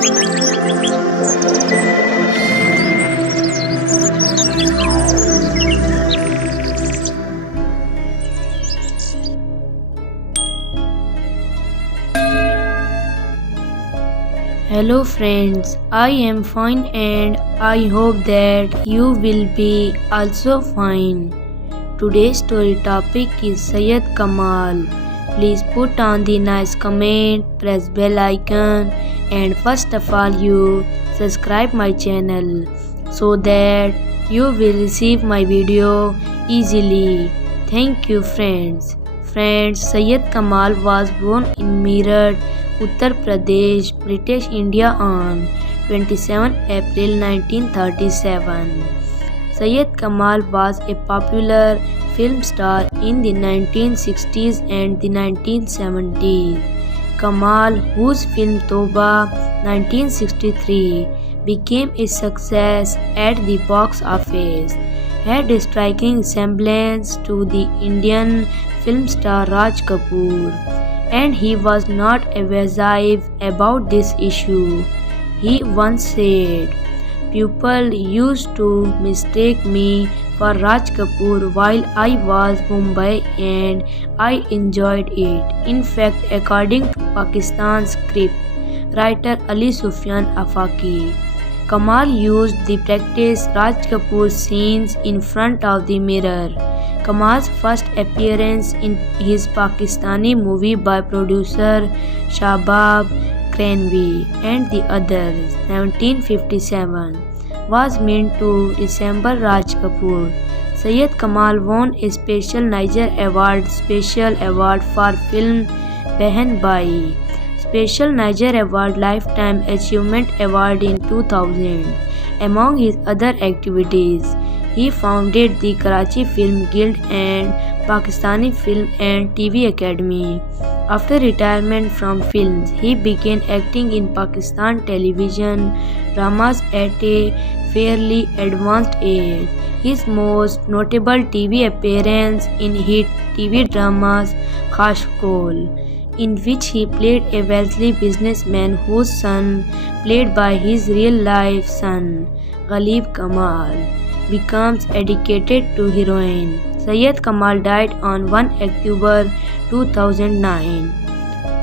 Hello friends, I am fine and I hope that you will be also fine. Today's story topic is Syed Kamal. Please put on the nice comment, press bell icon, and first of all you subscribe my channel so that you will receive my video easily. Thank you friends. Friends, Syed Kamal was born in Meerut, Uttar Pradesh, British India on 27 April 1937. Syed Kamal was a popular film star in the 1960s and the 1970s. Kamal, whose film Toba 1963 became a success at the box office, had a striking resemblance to the Indian film star Raj Kapoor, and he was not evasive about this issue. He once said, "People used to mistake me for Raj Kapoor while I was Mumbai and I enjoyed it." In fact, according to Pakistan's script writer Ali Sufyan Afaki, Kamal used the practice Raj Kapoor scenes in front of the mirror. Kamal's first appearance in his Pakistani movie by producer Shahbab Kranvi and the Others, 1957, was meant to resemble Raj Kapoor. Syed Kamal won a special Niger Award for film Behan Bhai, Special Niger Award Lifetime Achievement Award in 2000. Among his other activities, he founded the Karachi Film Guild and Pakistani Film and TV Academy. After retirement from films, he began acting in Pakistan television dramas at a fairly advanced age. His most notable TV appearance in hit TV dramas Khash Kol, in which he played a wealthy businessman whose son, played by his real-life son, Ghalib Kamal, becomes addicted to heroin. Syed Kamal died on 1 October 2009.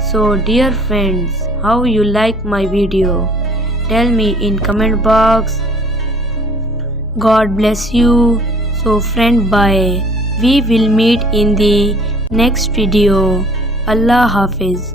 So dear friends, how you like my video? Tell me in comment box. God bless you. So friend, bye. We will meet in the next video. Allah Hafiz.